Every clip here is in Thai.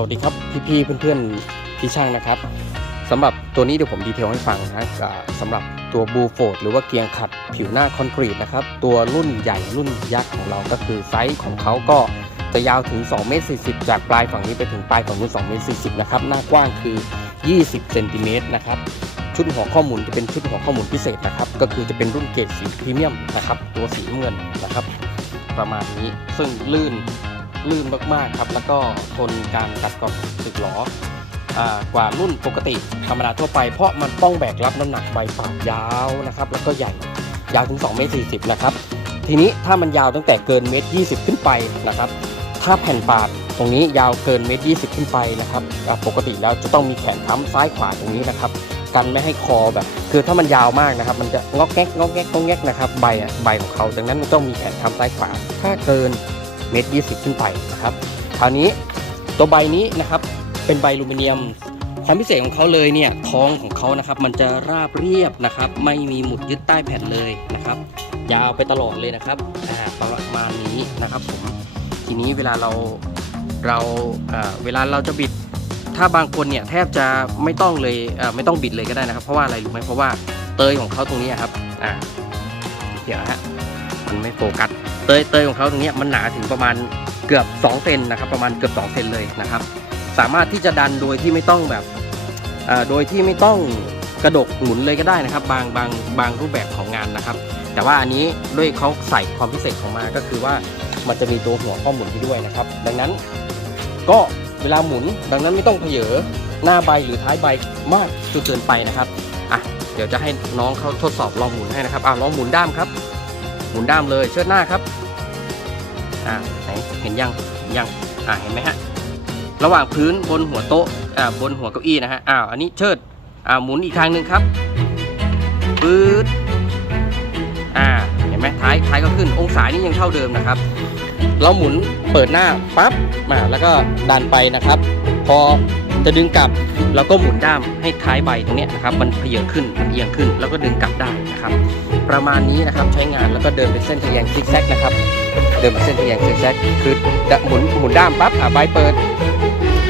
สวัสดีครับพี่ๆเพื่อนๆพี่ช่างนะครับสำหรับตัวนี้เดี๋ยวผมดีเทลให้ฟังนะอ่าสำหรับตัวบูโฟดหรือว่าเกียงขัดผิวหน้าคอนกรีตนะครับ ตัวรุ่นใหญ่รุ่นยักษ์ของเราก็คือไซส์ของเขาก็จะยาวถึง2เมตร40 จากปลายฝั่งนี้ไปถึงปลายฝั่งนู้น2เมตร40นะครับหน้ากว้างคือ 20เซนติเมตรนะครับชุดหัวข้อมูลจะเป็นชุดหัวข้อมูลพิเศษนะครับก็คือจะเป็นรุ่นเกรดสีพรีเมียมนะครับตัวสีเงินนะครับ ประมาณนี้ซึ่งลื่น ลื่นมากๆครับ แล้วก็ทนการกัดกร่อนสึกหรออกว่ารุ่นปกติธรรมดาทั่วไปเพราะมันต้องแบกรับน้ำหนักใบปากยาวนะครับ แล้วก็ใหญ่ยาวถึง2เมตร40นะครับ ทีนี้ถ้ามันยาวตั้งแต่เกินเมตร20ขึ้นไปนะครับ ถ้าแผ่นปาดตรงนี้ยาวเกินเมตร20ขึ้นไปนะครับ ปกติแล้วจะต้องมีแขนค้ำซ้ายขวาตรงนี้นะครับ กันไม่ให้คอแบบ คือถ้ามันยาวมากนะครับ มันจะงอกแงกงอกแงกงอกแงกนะครับใบอะใบของเขาดังนั้นมันต้องมีแขนค้ำซ้ายขวาถ้าเกิน เมตรยีขึ้นไปนะครับคราวนี้ตัวใบนี้นะครับเป็นใบลูมิเนียม ความพิเศษของเขาเลยเนี่ยท้องของเขานะครับ มันจะราบเรียบนะครับ ไม่มีหมุดยึดใต้แผ่นเลยนะครับ ยาวไปตลอดเลยนะครับอ่าประมาณนี้นะครับผมทีนี้เวลาเราเราเอ่อเวลาเราจะบิดถ้าบางคนเนี่ยแทบจะไม่ต้องเลยเอ่อไม่ต้องบิดเลยก็ได้นะครับ เพราะว่าอะไรรู้ไหมเพราะว่าเตยของเขาตรงนี้ครับอ่าเดี๋ยวฮะ มันไม่โฟกัส เตยเตยของเขาตรงนี้มันหนาถึงประมาณเกือบ2เซนนะครับ ประมาณเกือบ2เซนเลยนะครับ สามารถที่จะดันโดยที่ไม่ต้องแบบโดยที่ไม่ต้องกระดกหมุนเลยก็ได้นะครับ บางบางบางรูปแบบของงานนะครับ แต่ว่าอันนี้ด้วยเขาใส่ความพิเศษของมาก็คือว่ามันจะมีตัวหัวข้อหมุนที่ด้วยนะครับ ดังนั้นก็เวลาหมุน ดังนั้นไม่ต้องเผยหน้าใบหรือท้ายใบมากจนเกินไปนะครับอะเดี๋ยวจะให้น้องเขาทดสอบลองหมุนให้นะครับอะลองหมุนด้ามครับ หมุนด้ามเลยเชิดหน้าครับอ่าไหนเห็นยังเห็นยังอ่าเห็นไหมฮะระหว่างพื้นบนหัวโต๊ะอ่าบนหัวเก้าอี้นะฮะอ้าวอันนี้เชิดอ่าหมุนอีกทางหนึ่งครับปื๊ดอ่าเห็นไหมท้ายท้ายก็ขึ้นองศานี่ยังเท่าเดิมนะครับ เราหมุนเปิดหน้าปั๊บมาแล้วก็ดันไปนะครับ พอจะดึงกลับเราก็หมุนด้ามให้ท้ายใบตรงนี้นะครับ มันเพเยอขึ้นมันเอียงขึ้นแล้วก็ดึงกลับได้นะครับ ประมาณนี้นะครับใช้งานแล้วก็เดินเป็นเส้นทะแยงซิกแซกนะครับเดินเป็นเส้นทะแยงซิกแซกคือหมุนหมุนด้ามปั๊บอะใบเปิด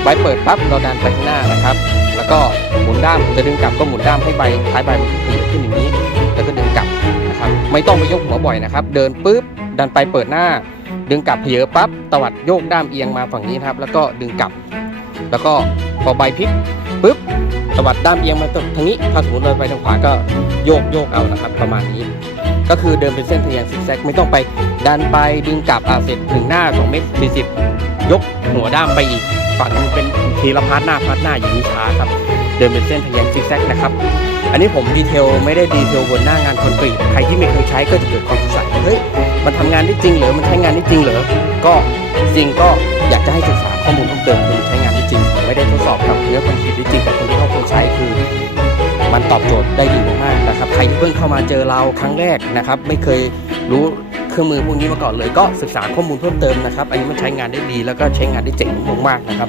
ใบเปิดปั๊บเราดันไปข้างหน้านะครับ แล้วก็หมุนด้ามจะดึงกลับก็หมุนด้ามให้ใบท้ายใบมันขยับขึ้นอย่างนี้แล้วก็ดึงกลับนะครับไม่ต้องไปยกหัวบ่อยนะครับ เดินปุ๊บดันไปเปิดหน้า ดึงกลับเพเยอปั๊บตวัดโยกด้ามเอียงมาฝั่งนี้นะครับ แล้วก็ดึงกลับ แล้วก็พอใบพลิก ปุ๊บตวัดด้ามเอียงมาตรงทางนี้ถ้าสมมติเราไปทางขวาก็โยกโยกเอานะครับ ประมาณนี้ ก็คือเดินเป็นเส้นทะแยงซิกแซกไม่ต้องไปดันไปดึงกลับอาเสร็จถึงหน้า2เมตร40 ยกหัวด้ามไปอีกฝั่งนึงเป็นทีละพาร์ทหน้าพาร์ทหน้าอย่างนี้ช้าครับ เดินเป็นเส้นทะแยงซิกแซกนะครับอันนี้ผมดีเทลไม่ได้ดีเทลบนหน้างานคอนกรีตใครที่ไม่เคยใช้ก็จะเกิดความสงสัยเฮ้ย มันทำงานได้จริงเหรอ มันใช้งานได้จริงเหรอ ก็จริงก็อยากจะให้ศึกษาข้อมูลเพิ่มเติมคือใช้งานได้จริง ไม่ได้ทดสอบกับเนื้อคอนกรีตได้จริงแต่คนที่เขาคนใช้คือ มันตอบโจทย์ได้ดีมากๆนะครับ ใครที่เพิ่งเข้ามาเจอเราครั้งแรกนะครับ ไม่เคยรู้ รื่องมือพวกนี้มาก่อนเลยก็ศึกษาข้อมูลเพิ่มเติมนะครับอันนี้มันใช้งานได้ดีแล้วก็ใช้งานได้เจ๋งมากๆนะครับ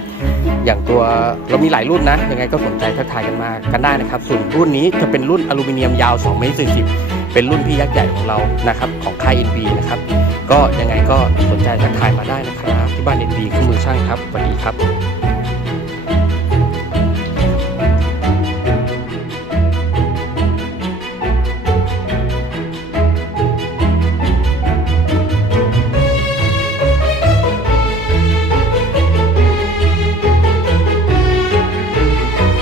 อย่างตัวเรามีหลายรุ่นนะยังไงก็สนใจทักทายกันมากันได้นะครับ ส่วนรุ่นนี้จะเป็นรุ่นอลูมิเนียมยาว2เมตร40เป็นรุ่นพี่ยักษ์ใหญ่ของเรานะครับของค่าย NB นบีนะครับก็ยังไงก็สนใจทักทายมาได้นะครับที่บ้าน NB เครื่องมือช่างครับสวัสดีครับ